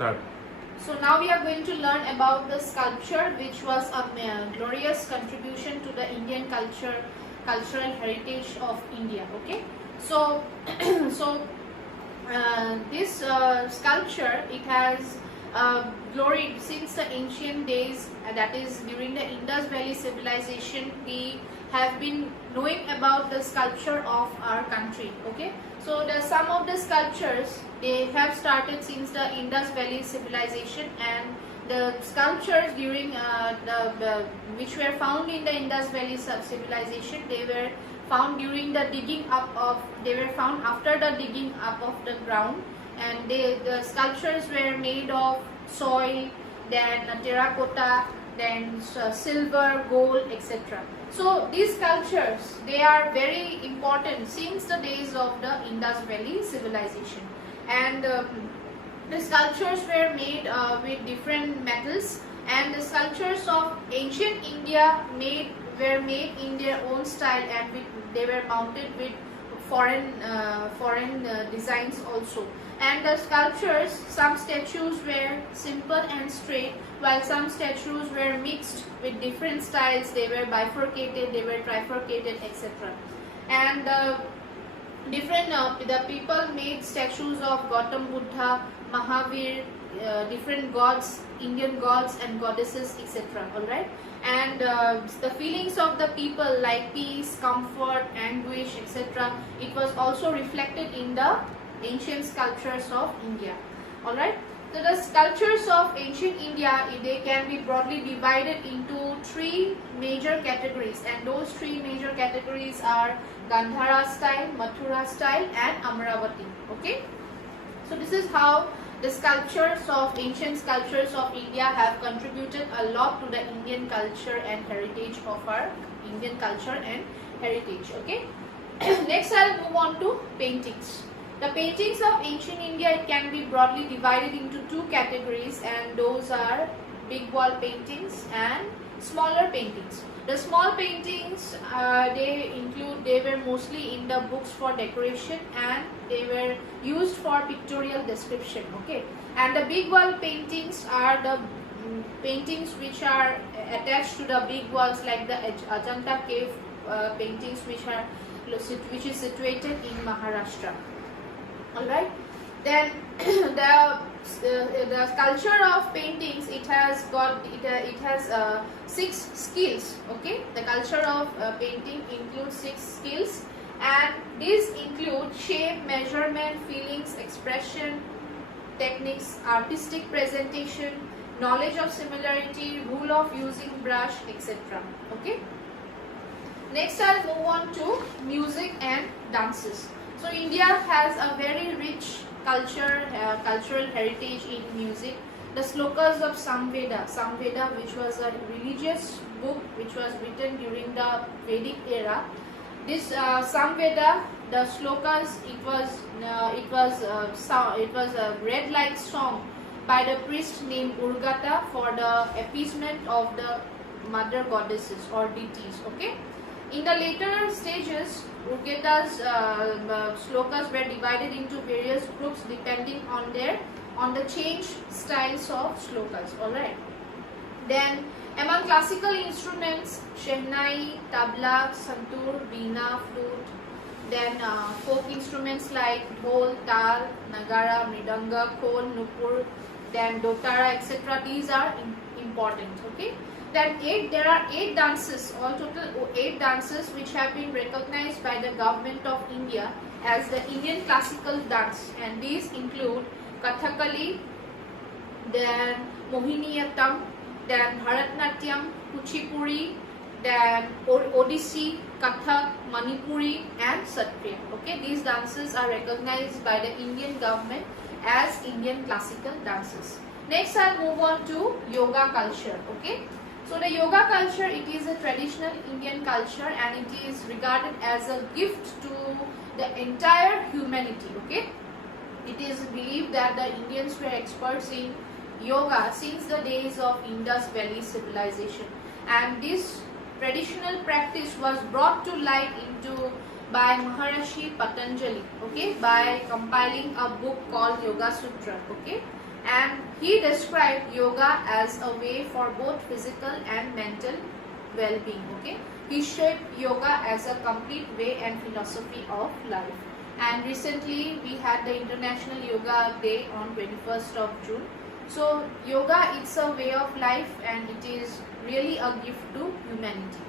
Start. So now we are going to learn about the sculpture, which was a glorious contribution to the Indian cultural heritage of India. Okay, so this sculpture, it has glory since the ancient days, that is during the Indus Valley civilization. We have been knowing about the sculpture of our country. Okay, so some of the sculptures, they have started since the Indus Valley civilization, and the sculptures during which were found in the Indus Valley civilization, they were found during the digging up of, they were found after the digging up of the ground, and the sculptures were made of soil, then terracotta, then silver, gold, etc. So these sculptures, they are very important since the days of the Indus Valley civilization, and the sculptures were made with different metals, and the sculptures of ancient India were made in their own style, and they were mounted with foreign designs also. And the sculptures, some statues were simple and straight, while some statues were mixed with different styles. They were bifurcated, they were trifurcated, etc. And the people made statues of Gautam Buddha, Mahavir, different gods, Indian gods and goddesses, etc. Alright, and the feelings of the people like peace, comfort, anguish, etc. It was also reflected in the ancient sculptures of India. Alright, so the sculptures of ancient India, they can be broadly divided into three major categories, and those three major categories are Gandhara style, Mathura style and Amravati. Okay, so this is how the sculptures of ancient sculptures of India have contributed a lot to the Indian culture and heritage of our Indian culture and heritage. Okay, next I'll move on to paintings. The paintings of ancient India, it can be broadly divided into two categories, and those are big wall paintings and smaller paintings. The small paintings, they were mostly in the books for decoration, and they were used for pictorial description. Okay, and the big wall paintings are the paintings which are attached to the big walls, like the Ajanta cave paintings, which is situated in Maharashtra. Alright, then the sculpture of paintings, it has 6 skills. Okay, the culture of painting includes 6 skills, and these include shape, measurement, feelings, expression, techniques, artistic presentation, knowledge of similarity, rule of using brush, etc. Okay, next I'll move on to music and dances. So India has a very rich cultural heritage in music. The slokas of Samveda, which was a religious book which was written during the Vedic era. This Samveda, the slokas, it was a read like song by the priest named Urgata for the appeasement of the mother goddesses or deities. Okay. In the later stages, Urgata's slokas were divided into various groups depending on the changed styles of slokas. Alright. Then among classical instruments, Shehnai, Tabla, Santur, Veena, flute. Then folk instruments like dhol, tal, nagara, mridanga, khol, nupur, then dotara, etc. These are important. Okay. Then there are 8 dances, all total 8 dances, which have been recognized by the government of India as the Indian classical dance, and these include Kathakali, then Mohiniyattam, then Bharatnatyam, Kuchipuri, then Odissi, Kathak, Manipuri and Satriya. Okay, these dances are recognized by the Indian government as Indian classical dances. Next I'll move on to yoga culture. Okay. So the yoga culture, it is a traditional Indian culture, and it is regarded as a gift to the entire humanity. Okay, it is believed that the Indians were experts in yoga since the days of Indus Valley civilization, and this traditional practice was brought to light by Maharishi Patanjali. Okay, by compiling a book called Yoga Sutra. Okay, and He described yoga as a way for both physical and mental well-being. Okay, he shaped yoga as a complete way and philosophy of life. And recently we had the International Yoga Day on 21st of June. So yoga, it's a way of life and it is really a gift to humanity.